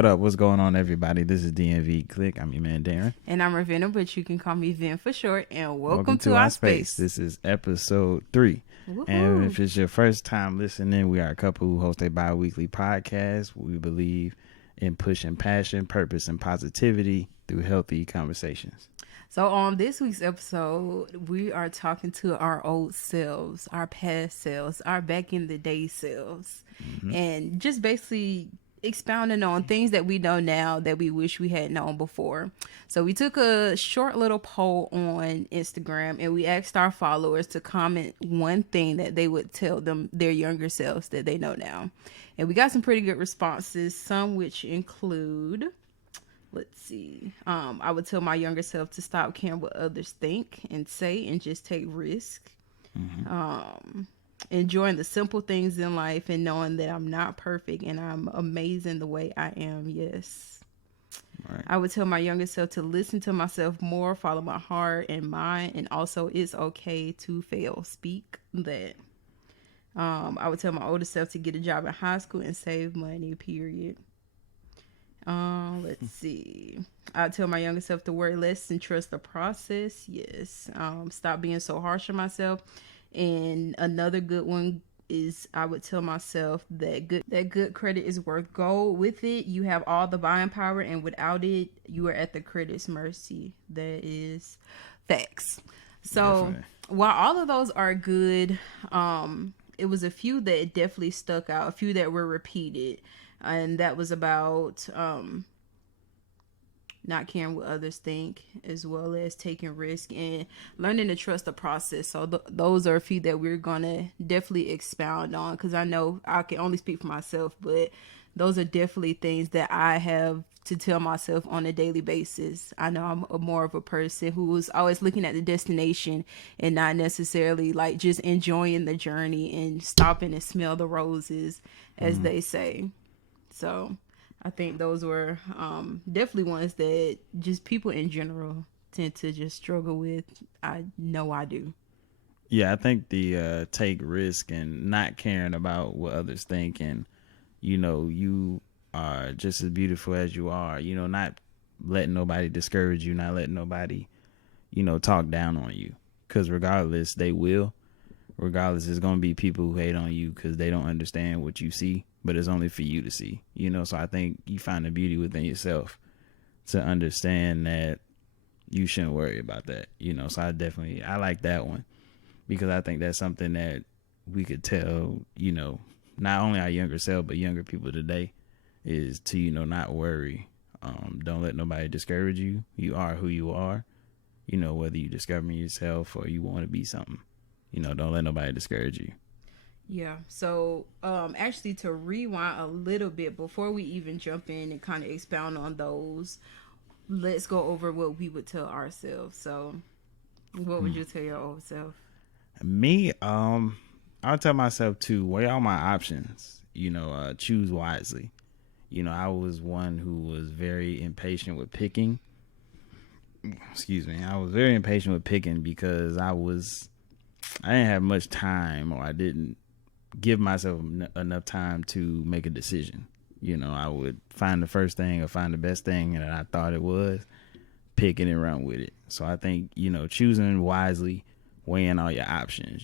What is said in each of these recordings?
What up? What's going on, everybody? This is DMV Click. I'm your man, Darren. And I'm Ravenna, but you can call me Vin for short. And welcome to our space. This is episode 3. Woo-hoo. And if it's your first time listening, we are a couple who host a bi-weekly podcast. We believe in pushing passion, purpose, and positivity through healthy conversations. So on this week's episode, we are talking to our old selves, our past selves, our back in the day selves, and just basically expounding on things that we know now that we wish we had known before. So we took a short little poll on Instagram and we asked our followers to comment one thing that they would tell them their younger selves that they know now. And we got some pretty good responses, some which include, let's see, I would tell my younger self to stop caring what others think and say and just take risk. Enjoying the simple things in life and knowing that I'm not perfect and I'm amazing the way I am. Yes. Right. I would tell my younger self to listen to myself more, follow my heart and mind, and also it's okay to fail. Speak that. I would tell my older self to get a job in high school and save money, period. Let's see. I'd tell my younger self to worry less and trust the process. Yes. Stop being so harsh on myself. And another good one is I would tell myself that good credit is worth gold. With it, you have all the buying power, and without it, you are at the credit's mercy. That is facts. So definitely. While all of those are good, it was a few that definitely stuck out, a few that were repeated, and that was about not caring what others think, as well as taking risk and learning to trust the process. So those are a few that we're gonna definitely expound on, because I know I can only speak for myself, but those are definitely things that I have to tell myself on a daily basis. I know I'm more of a person who is always looking at the destination and not necessarily like just enjoying the journey and stopping and smell the roses, as they say. So I think those were definitely ones that just people in general tend to just struggle with. I know I do. Yeah, I think the take risk and not caring about what others think, and you are just as beautiful as you are. Not letting nobody discourage you, not letting nobody talk down on you, because regardless they will. Regardless, there's going to be people who hate on you because they don't understand what you see, but it's only for you to see, so I think you find the beauty within yourself to understand that you shouldn't worry about that, so I like that one, because I think that's something that we could tell, not only our younger self, but younger people today, is to, not worry. Don't let nobody discourage you. You are who you are, whether you discover yourself or you want to be something. Don't let nobody discourage you. Yeah. So, actually, to rewind a little bit before we even jump in and kind of expound on those, let's go over what we would tell ourselves. So, what would you tell your old self? Me, I'll tell myself to weigh all my options. Choose wisely. I was one who was very impatient with picking. Excuse me. I was very impatient with picking because I didn't have much time, or I didn't give myself enough time to make a decision. I would find the first thing or find the best thing that I thought it was, pick it and run with it. So I think, choosing wisely, weighing all your options,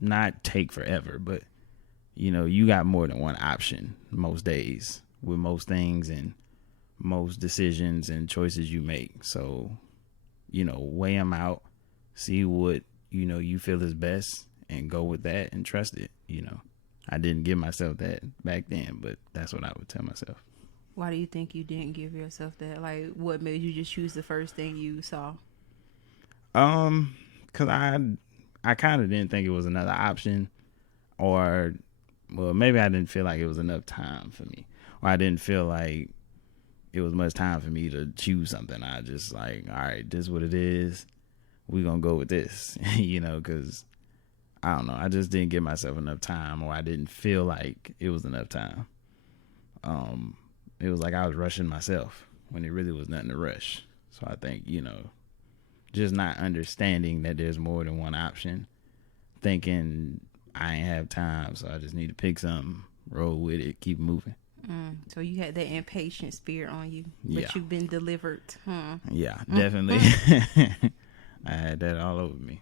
not take forever, but, you got more than one option most days with most things and most decisions and choices you make. So, weigh them out, see what, you feel is best, and go with that and trust it. I didn't give myself that back then, but that's what I would tell myself. Why do you think you didn't give yourself that? Like, what made you just choose the first thing you saw? Cause I kind of didn't think it was another option, or, well, maybe I didn't feel like it was enough time for me, or I didn't feel like it was much time for me to choose something. I just like, all right, this is what it is. We're going to go with this, because I don't know. I just didn't give myself enough time, or I didn't feel like it was enough time. It was like I was rushing myself when it really was nothing to rush. So I think, just not understanding that there's more than one option, thinking I ain't have time, so I just need to pick something, roll with it, keep moving. So you had that impatient spirit on you, but Yeah. you've been delivered, huh? Yeah, definitely. I had that all over me.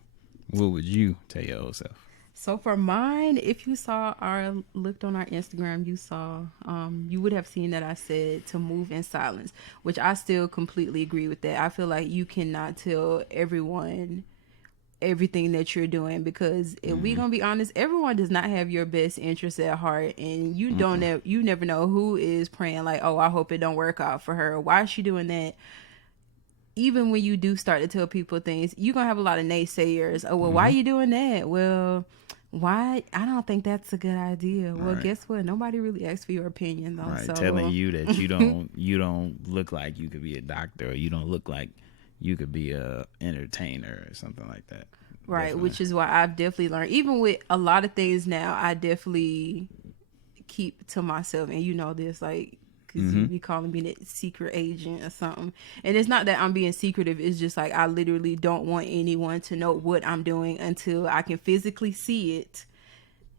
What would you tell your old self? So for mine, if you saw our looked on our Instagram, you saw you would have seen that I said to move in silence, which I still completely agree with that. I feel like you cannot tell everyone everything that you're doing, because if we gonna be honest, everyone does not have your best interests at heart, and you never know who is praying like, oh, I hope it don't work out for her. Why is she doing that? Even when you do start to tell people things, you're gonna have a lot of naysayers. Oh, well, why are you doing that? Well, why? I don't think that's a good idea. Well, Right. guess what? Nobody really asked for your opinion though. Right, So telling you that you don't look like you could be a doctor, or you don't look like you could be a entertainer or something like that. right, Definitely. which is why I've definitely learned. Even with a lot of things now, I definitely keep to myself, and you know this, like, because you be calling me that secret agent or something, and it's not that I'm being secretive, it's just like I literally don't want anyone to know what I'm doing until I can physically see it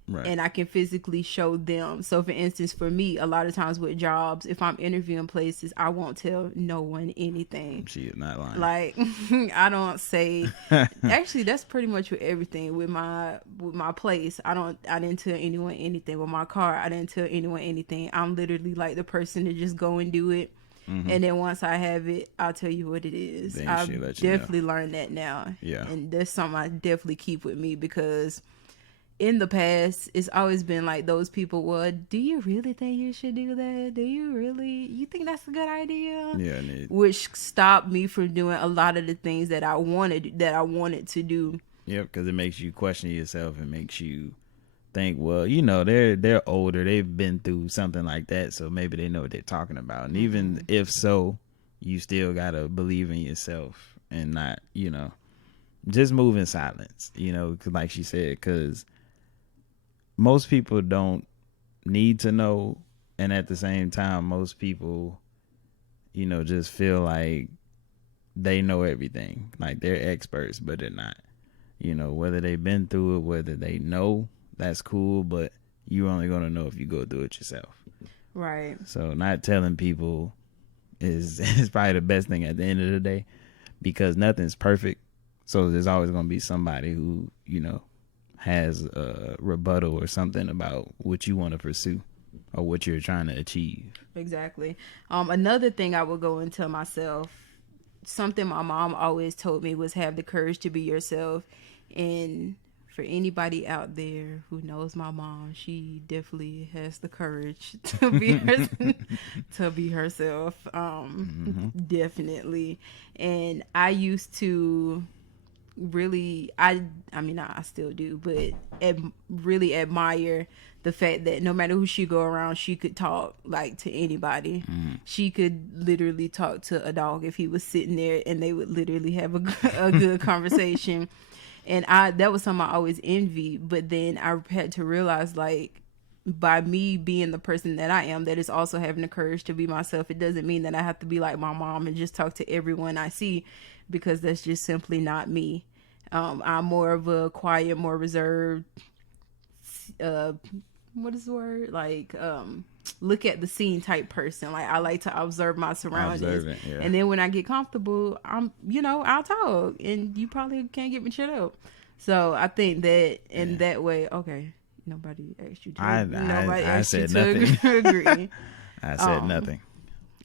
Right. and I can physically show them. So for instance, for me, a lot of times with jobs, if I'm interviewing places, I won't tell no one anything. She is not lying. Like I don't say. Actually, that's pretty much with everything. With my place, I didn't tell anyone anything. With my car, I didn't tell anyone anything. I'm literally like the person to just go and do it. And then once I have it, I'll tell you what it is. Then I've she'll let you definitely learned that now. Yeah. And that's something I definitely keep with me, because in the past, it's always been like those people, well, do you really think you should do that? Do you think that's a good idea? Yeah, Which stopped me from doing a lot of the things that I wanted to do. yep, because it makes you question yourself and makes you think, well, they're older, they've been through something like that, so maybe they know what they're talking about. And even if so, you still gotta believe in yourself and not, just move in silence. Like she said, because most people don't need to know, and at the same time, most people, just feel like they know everything, like they're experts, but they're not. Whether they've been through it, whether they know, that's cool, but you're only gonna know if you go through it yourself. Right. So not telling people is probably the best thing at the end of the day, because nothing's perfect. So there's always gonna be somebody who has a rebuttal or something about what you want to pursue or what you're trying to achieve. Exactly. Another thing I would go and tell myself, something my mom always told me, was have the courage to be yourself. And for anybody out there who knows my mom, she definitely has the courage to be to be herself. Definitely. And I used to really, I mean, I still do, but really admire the fact that no matter who she go around, she could talk like to anybody. She could literally talk to a dog if he was sitting there, and they would literally have a good conversation. And that was something I always envied. But then I had to realize, like, by me being the person that I am, that is also having the courage to be myself. It doesn't mean that I have to be like my mom and just talk to everyone I see, because that's just simply not me. I'm more of a quiet, more reserved, what is the word? Like, look at the scene type person. Like, I like to observe my surroundings. Yeah. And then when I get comfortable, I'll talk, and you probably can't get me shut up. So I think that in that way, okay, nobody asked you to. I said nothing. Agree. I said nothing.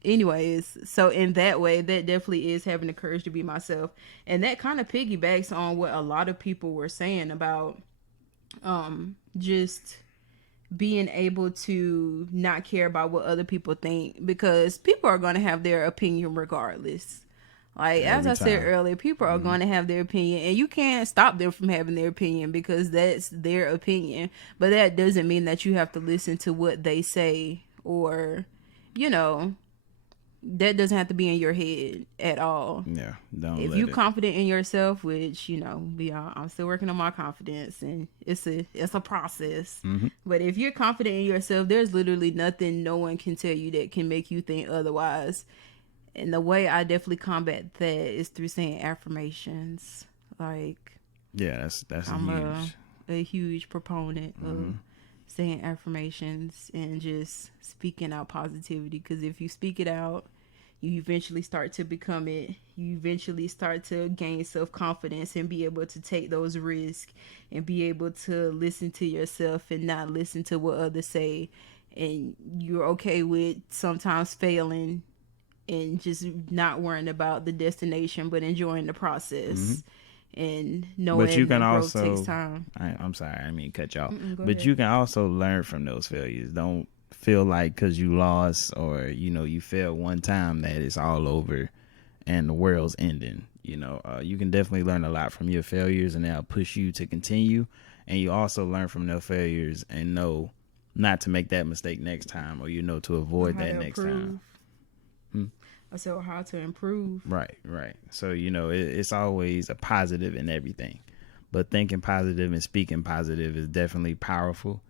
Anyways, so in that way, that definitely is having the courage to be myself. And that kind of piggybacks on what a lot of people were saying about just being able to not care about what other people think, because people are going to have their opinion regardless. Like, as I said earlier, people are going to have their opinion, and you can't stop them from having their opinion, because that's their opinion. But that doesn't mean that you have to listen to what they say, or, that doesn't have to be in your head at all. Yeah, if you're confident in yourself, which I'm still working on my confidence, and it's a process. But if you're confident in yourself, there's literally nothing no one can tell you that can make you think otherwise. And the way I definitely combat that is through saying affirmations. Like, yeah, that's I'm huge. a huge proponent of saying affirmations and just speaking out positivity. Because if you speak it out, you eventually start to become it. You eventually start to gain self-confidence and be able to take those risks and be able to listen to yourself and not listen to what others say. And you're okay with sometimes failing and just not worrying about the destination but enjoying the process. And But you knowing can that growth takes also, time. I'm sorry, I mean cut you off. Go But ahead. you can also learn from those failures. Don't feel like because you lost or you failed one time that it's all over and the world's ending. You can definitely learn a lot from your failures, and that'll push you to continue. And you also learn from their failures and know not to make that mistake next time, or to avoid How that to next improve. time. I said how to improve. Right. So it's always a positive in everything, but thinking positive and speaking positive is definitely powerful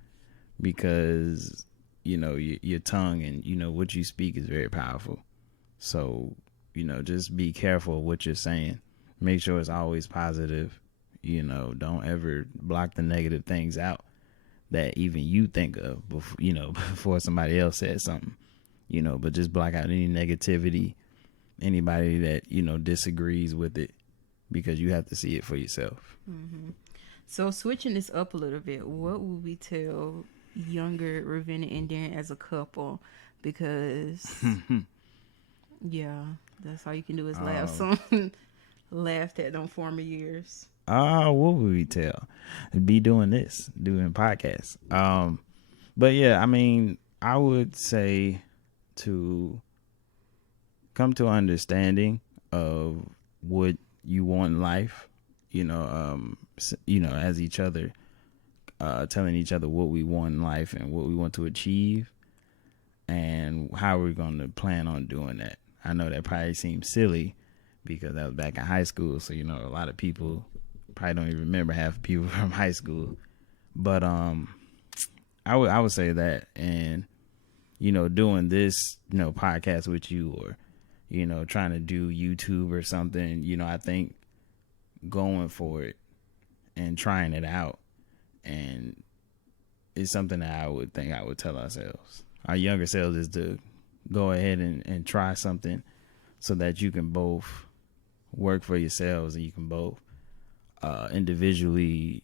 because your tongue and what you speak is very powerful. So just be careful of what you're saying. Make sure it's always positive. Don't ever block the negative things out that even you think of before, before somebody else says something. But just block out any negativity, anybody that disagrees with it, because you have to see it for yourself. So switching this up a little bit, what would we tell younger Ravenna and Darren as a couple? Because yeah, that's all you can do is laugh. So laughed at them former years. What would we tell? Be doing podcasts. But yeah, I mean, I would say to come to an understanding of what you want in life, as each other, telling each other what we want in life and what we want to achieve and how we're going to plan on doing that. I know that probably seems silly because that was back in high school. So, a lot of people probably don't even remember half people from high school. But I would say that, and doing this podcast with you, or trying to do YouTube or something, I think going for it and trying it out, and it's something that I would tell ourselves, our younger selves, is to go ahead and try something so that you can both work for yourselves and you can both individually,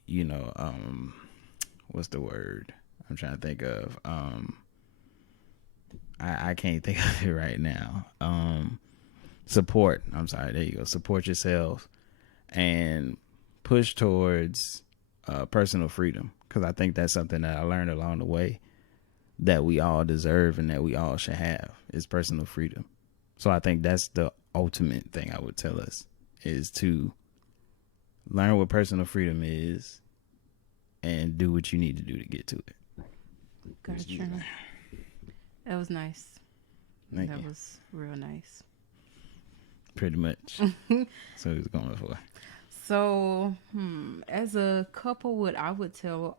what's the word I'm trying to think of? I can't think of it right now. Support. I'm sorry. There you go. Support yourself and push towards personal freedom, because I think that's something that I learned along the way that we all deserve and that we all should have, is personal freedom. So I think that's the ultimate thing I would tell us, is to learn what personal freedom is and do what you need to do to get to it. Gotcha. That was nice. Thank That you. was real nice. Pretty much. So he was going for. So, as a couple, what I would tell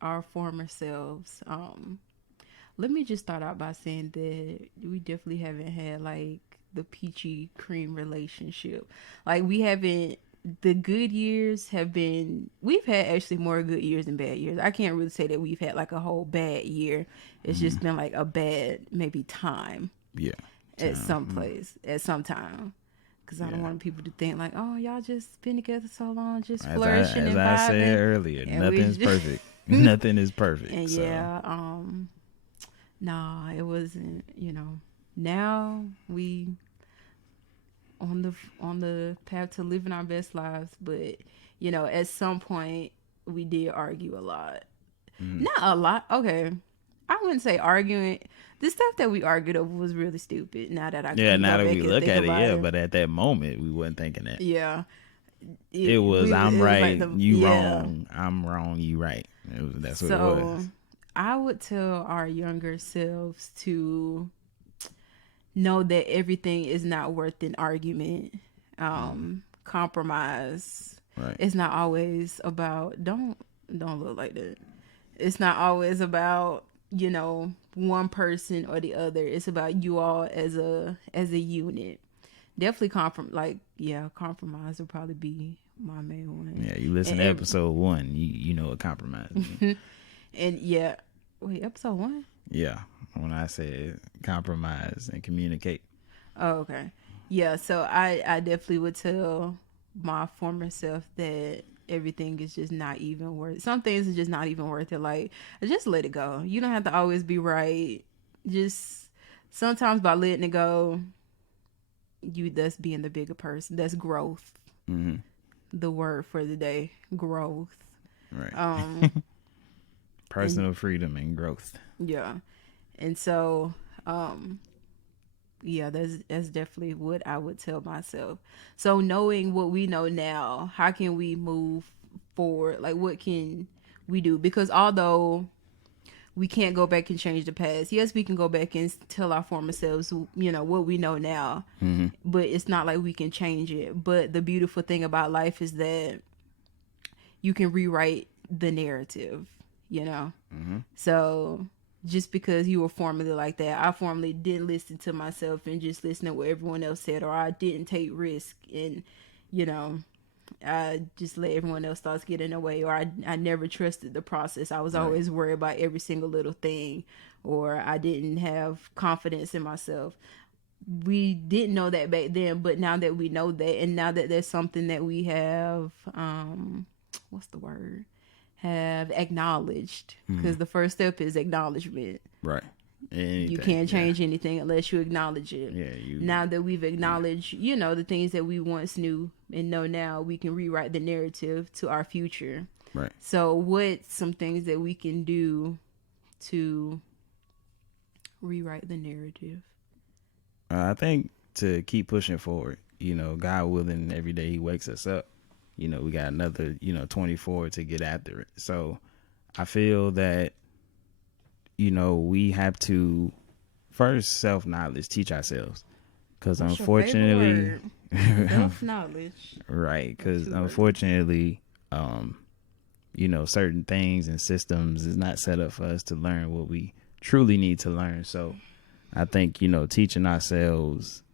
our former selves, let me just start out by saying that we definitely haven't had like the peachy cream relationship. Like we haven't. The good years we've had actually more good years than bad years. I can't really say that we've had like a whole bad year. It's just been like a bad maybe time. Yeah. At some place, at some time. Because I don't want people to think like, oh, y'all just been together so long, just flourishing and vibing. As I said earlier, nothing's perfect. Nothing is perfect. And so. yeah, nah, it wasn't. Now we on the path to living our best lives, but at some point we did argue a lot. Not a lot. Okay, I wouldn't say arguing. The stuff that we argued over was really stupid. Now that I now that we look at it, but at that moment we weren't thinking that. Yeah, it was I'm right, you wrong. I'm wrong, you right. That's what it was. I would tell our younger selves to know that everything is not worth an argument. Compromise. Right. It's not always about don't look like that. It's not always about one person or the other. It's about you all as a unit. Definitely compromise would probably be my main one. Yeah, you listen to episode 1, you know what compromise is. And yeah, wait, episode 1. Yeah, when I said compromise and communicate. Oh, okay. Yeah, so I definitely would tell my former self that everything is just not even worth, some things are just not even worth it. Like, just let it go. You don't have to always be right. Just sometimes by letting it go, that's being the bigger person. That's growth. Mm-hmm. The word for the day, growth. Right. And Personal freedom and growth. yeah. And so yeah, that's definitely what I would tell myself. So knowing what we know now, how can we move forward? Like, what can we do? Because although we can't go back and change the past, yes, we can go back and tell our former selves, what we know now. Mm-hmm. But it's not like we can change it. But the beautiful thing about life is that you can rewrite the narrative, Mm-hmm. So just because you were formerly like that, I formerly didn't listen to myself and just listen to what everyone else said, or I didn't take risk and, I just let everyone else thoughts get in the way, or I never trusted the process. I was always worried about every single little thing, or I didn't have confidence in myself. We didn't know that back then, but now that we know that, and now that there's something that we have, what's the word? Have acknowledged, because the first step is acknowledgement. Right. Anything, you can't change anything unless you acknowledge it. Yeah. Now that we've acknowledged, the things that we once knew and know now, we can rewrite the narrative to our future. Right. So what's some things that we can do to rewrite the narrative? I think to keep pushing forward, God willing, every day he wakes us up, we got another, 24 to get after it. So I feel that, we have to first self-knowledge, teach ourselves. Because unfortunately, self-knowledge. Right. Because unfortunately, certain things and systems is not set up for us to learn what we truly need to learn. So I think, teaching ourselves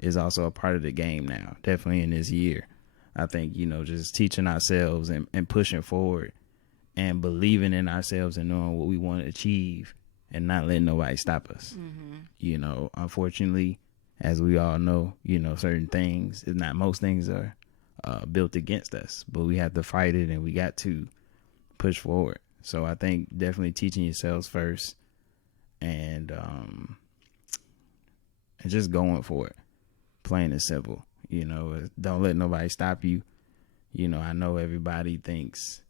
is also a part of the game now, definitely in this year. I think, just teaching ourselves and pushing forward and believing in ourselves and knowing what we want to achieve and not letting nobody stop us. Mm-hmm. Unfortunately, as we all know, certain things, if not most things, are built against us, but we have to fight it and we got to push forward. So I think definitely teaching yourselves first and just going for it, plain and simple. Don't let nobody stop you. I know everybody thinks,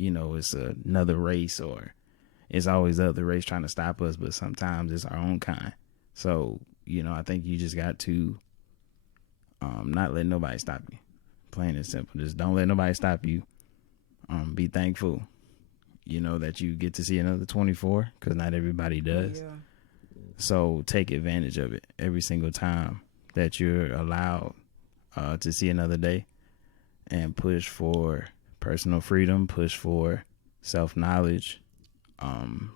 it's another race or it's always the other race trying to stop us, but sometimes it's our own kind. So, I think you just got to not let nobody stop you. Plain and simple. Just don't let nobody stop you. Be thankful, that you get to see another 24, because not everybody does. Yeah. So take advantage of it every single time that you're allowed to see another day, and push for personal freedom, push for self-knowledge,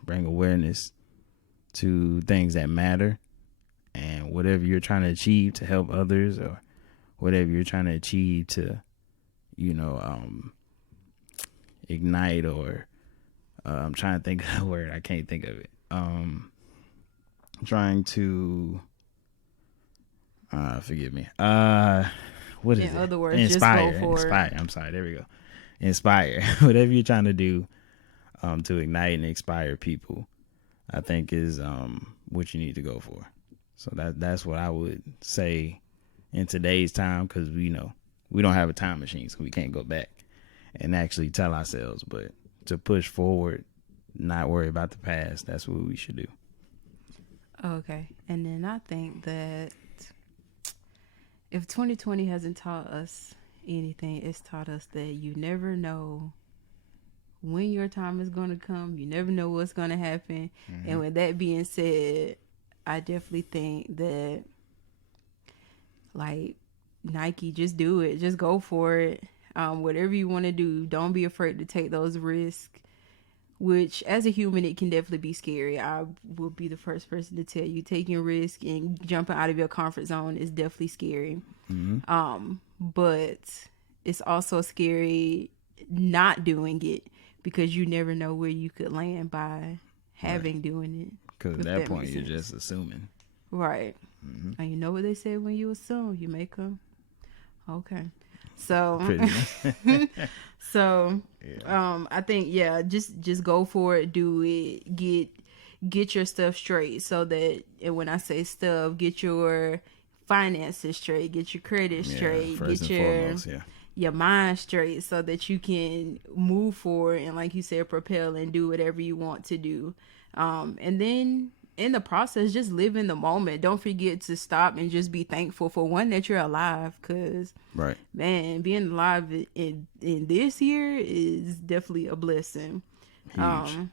bring awareness to things that matter, and whatever you're trying to achieve to help others, or whatever you're trying to achieve to, ignite, or I'm trying to think of the word. I can't think of it. Trying to forgive me. What is it? In other words, inspire. Just go for inspire. it. I'm sorry. There we go. Inspire. Whatever you're trying to do to ignite and inspire people, I think is what you need to go for. So that's what I would say in today's time, because we don't have a time machine, so we can't go back and actually tell ourselves, but to push forward, not worry about the past. That's what we should do. Okay. And then I think that if 2020 hasn't taught us anything, it's taught us that you never know when your time is going to come. You never know what's going to happen. Mm-hmm. And with that being said, I definitely think that, like, Nike, just do it. Just go for it. Whatever you want to do, don't be afraid to take those risks, which as a human, it can definitely be scary. I will be the first person to tell you, taking risk and jumping out of your comfort zone is definitely scary. Mm-hmm. But it's also scary not doing it, because you never know where you could land by having doing it. Because at that point, you're just assuming. Right. And you know what they said, when you assume, you make them. Okay. So, I think, just go for it, do it, get your stuff straight, so that, and when I say stuff, get your finances straight, get your credit straight, get your mind straight, so that you can move forward and, like you said, propel and do whatever you want to do. And then in the process, just live in the moment. Don't forget to stop and just be thankful for, one, that you're alive, because man, being alive in this year is definitely a blessing. Huge.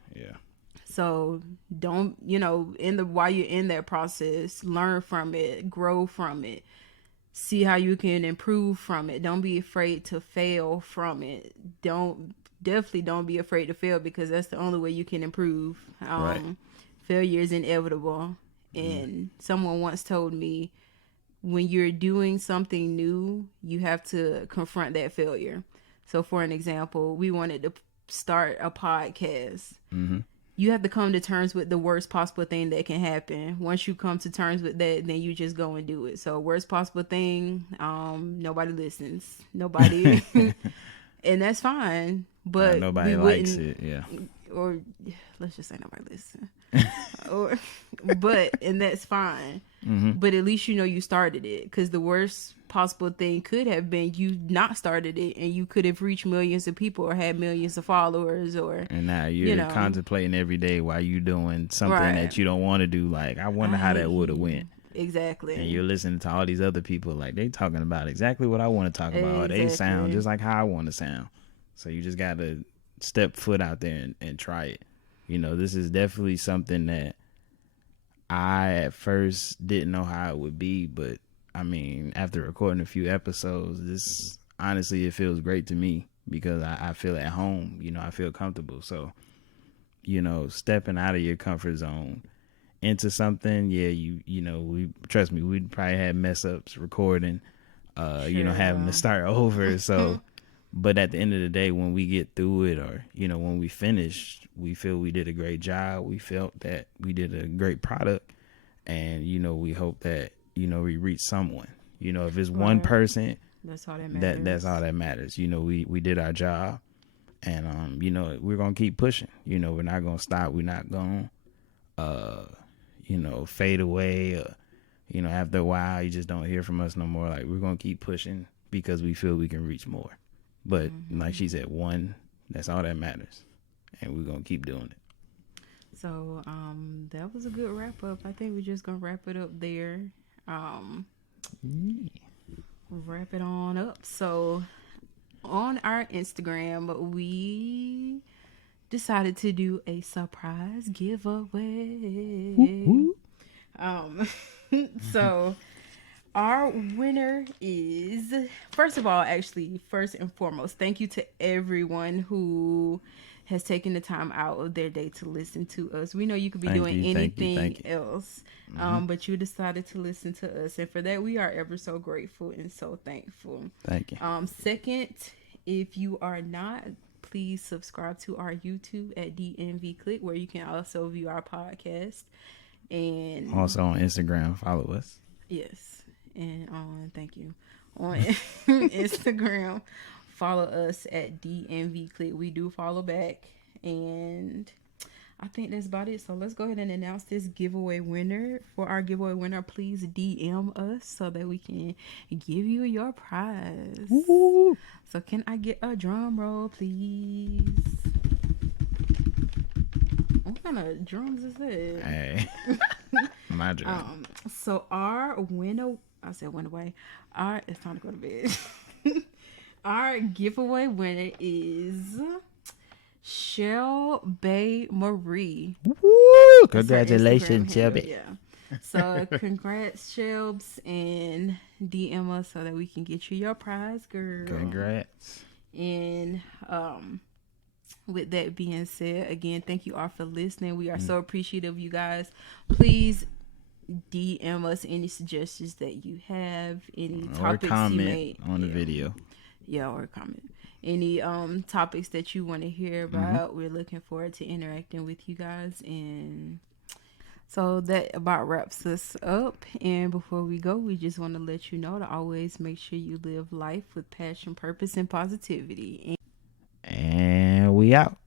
So don't, while you're in that process, learn from it, grow from it, see how you can improve from it. Don't be afraid to fail from it. Definitely don't be afraid to fail, because that's the only way you can improve. Failure is inevitable. And someone once told me, when you're doing something new, you have to confront that failure. So for an example, we wanted to start a podcast. You have to come to terms with the worst possible thing that can happen. Once you come to terms with that, then you just go and do it. So worst possible thing, nobody listens. Nobody. And that's fine. But nobody likes it, or let's just say nobody listens. And that's fine. But at least you started it, because the worst possible thing could have been you not started it, and you could have reached millions of people or had millions of followers, and now you're contemplating every day while you doing something that you don't want to do. Like, I wonder how that would have went. Exactly. And you're listening to all these other people, like, they talking about exactly what I want to talk about. They sound just like how I want to sound. So you just got to step foot out there and try it. This is definitely something that I at first didn't know how it would be, but I mean, after recording a few episodes, this honestly, it feels great to me, because I feel at home. I feel comfortable. So, stepping out of your comfort zone into something, we trust me, we'd probably have mess ups recording, having to start over. So, but at the end of the day, when we get through it, or when we finish, we feel we did a great job. We felt that we did a great product, and we hope that we reach someone. If it's one person, that's all that matters. That's all that matters. We did our job, and we're gonna keep pushing. We're not gonna stop. We're not gonna fade away. After a while, you just don't hear from us no more. Like, we're gonna keep pushing, because we feel we can reach more. But like she said, one, that's all that matters, and we're gonna keep doing it. So that was a good wrap up. I think we're just gonna wrap it up there. Wrap it on up. So on our Instagram, we decided to do a surprise giveaway. So our winner is, first and foremost, thank you to everyone who has taken the time out of their day to listen to us. We know you could be doing anything else, but you decided to listen to us, and for that we are ever so grateful and so thankful. Thank you. Second, if you are not, please subscribe to our YouTube at DMV Click, where you can also view our podcast, and also on Instagram, follow us. Yes, and on Instagram, follow us at DMV Click. We do follow back, and I think that's about it. So let's go ahead and announce this giveaway winner. For our giveaway winner, please DM us so that we can give you your prize. Woo-hoo. So can I get a drum roll, please? What kind of drums is that? Hey, my drum. So our winner, I said went away. It's time to go to bed. Our giveaway winner is Shelby Marie. Woo! Congratulations, Shelby. Yeah. So congrats, Shelbs, and DM us so that we can get you your prize, girl. Congrats. And with that being said, again, thank you all for listening. We are so appreciative of you guys. Please DM us any suggestions that you have, any topics you may on the video. Yeah, or comment. any topics that you want to hear about. We're looking forward to interacting with you guys. And so that about wraps us up. And before we go, we just want to let you know to always make sure you live life with passion, purpose, and positivity. And we out.